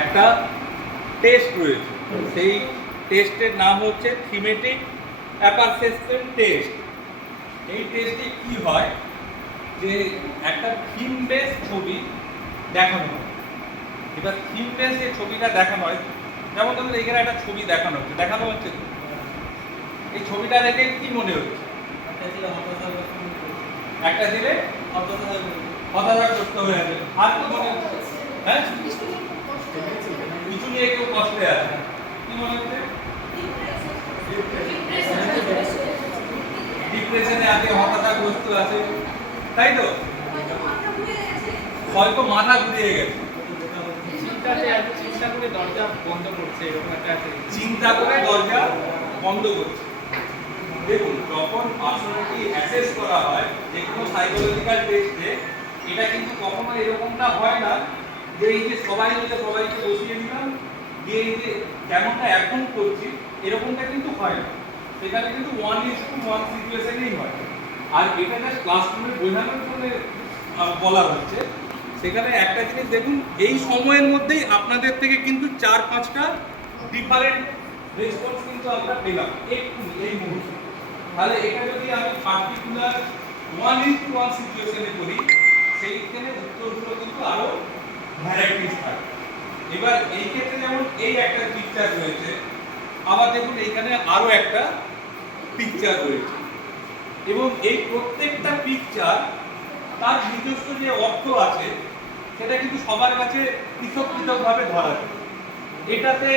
একটা টেস্ট রয়েছে, সেই টেস্টের নাম হচ্ছে থিমেটিক অ্যাপারসেপশন টেস্ট। এই টেস্টে কি হয় যে একটা থিম বেস ছবি দেখানো হয়। এবার থিম বেস যে ছবিটা দেখানো হয়, যেমন ধরুন এখানে একটা ছবি দেখানো হচ্ছে তো, এই ছবিটা দেখে কি মনে হচ্ছে? একটা ছেলে হতাশাগ্রস্ত হয়ে আছে। আর কি মনে হচ্ছে? হ্যাঁ, কিছু নিয়ে কেউ কষ্টে আছে। কি মনে হচ্ছে? ডিপ্রেশনে আছে, হতাশাগ্রস্ত আছে, তাই তো? হয়তো মাথা ঘুরিয়ে গেছে, চিন্তা করে দরজা বন্ধ করছে, এরকম একটা চিন্তা করে দরজা বন্ধ করছে। দেখুন, যখন পার্সোনালিটি অ্যাসেস করা হয় যে কোনো সাইকোলজিক্যাল টেস্টে, এটা কিন্তু কখনো এরকমটা হয় না যে এই যে সবাইকে বসিয়ে দিলাম দিয়ে এই যে যেমনটা এখন করছি এরকমটা কিন্তু হয় না। সেখানে কিন্তু 1:1 সিচুয়েশনেই হয়। আর এটা জাস্ট ক্লাসরুমে বোঝানোর জন্য বলা হচ্ছে। সেখানে একটা জিনিস দেখুন, এই সময়ের মধ্যেই আপনাদের থেকে কিন্তু 4-5টা ডিফারেন্ট রেসপন্স কিন্তু আমরা পেলাম এক্ষুনি এই মুহূর্তে। তাহলে এটা যদি আমি পার্টিকুলার 1:1 সিচুয়েশনে করি, সেইখানে উত্তরগুলো কিন্তু আরো ভ্যারাইটিস থাকে। এবার এই ক্ষেত্রে যেমন এই একটা পিকচার রয়েছে, আবার দেখুন এইখানে আরো একটা পিকচার রয়েছে, এবং এই প্রত্যেকটা পিকচার তার নিজস্ব যে অর্থ আছে সেটা কিন্তু সবার কাছে পৃথক পৃথকভাবে ধরা যায়। এটাতে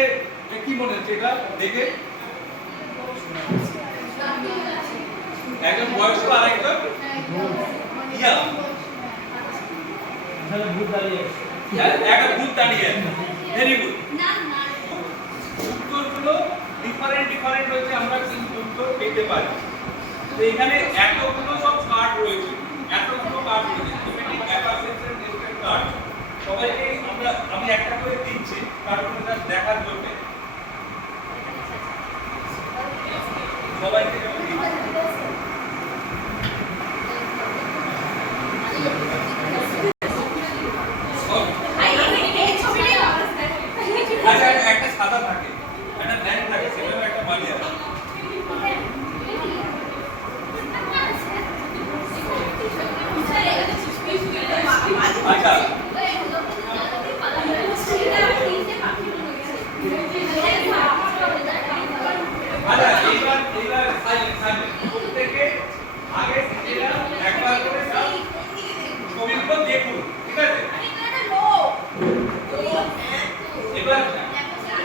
কি মনে হচ্ছে এটা দেখে? একজন বয়স্ক আর একজন ইয়াং, একটা ভূত দাঁড়িয়ে আছে। Very good. উত্তরগুলো ডিফারেন্ট হয়েছে, আমরা কিন্তু উত্তর পেতে পারি। তো এখানে এতগুলো সব কার্ড রয়েছে, থিমেটিক অ্যাপারসেপশন টেস্টের কার্ড। সবাইকে আমি একটা করে দিচ্ছি কার্ডগুলো জাস্ট দেখার জন্য। সবাইকে যেমন দিচ্ছি। আচ্ছা, একটা সাদা থাকে, একটা ব্ল্যাক থাকে, সেটাও একটা মানি আছে। আচ্ছা, আচ্ছা, এইবার সাইলেন্ট প্রত্যেকে আগে এরা একবার করে সব ছবিগুলো দেখুন, ঠিক আছে? এবার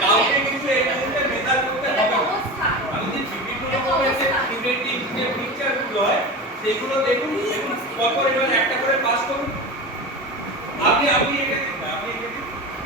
কাউকে কিন্তু এই মুহূর্তে মেজার করতে হবে না। আমি যে ছবিগুলো করেছে থিমেটিক যে পিকচারগুলো হয় সেগুলো দেখুন, পরপর এবার একটা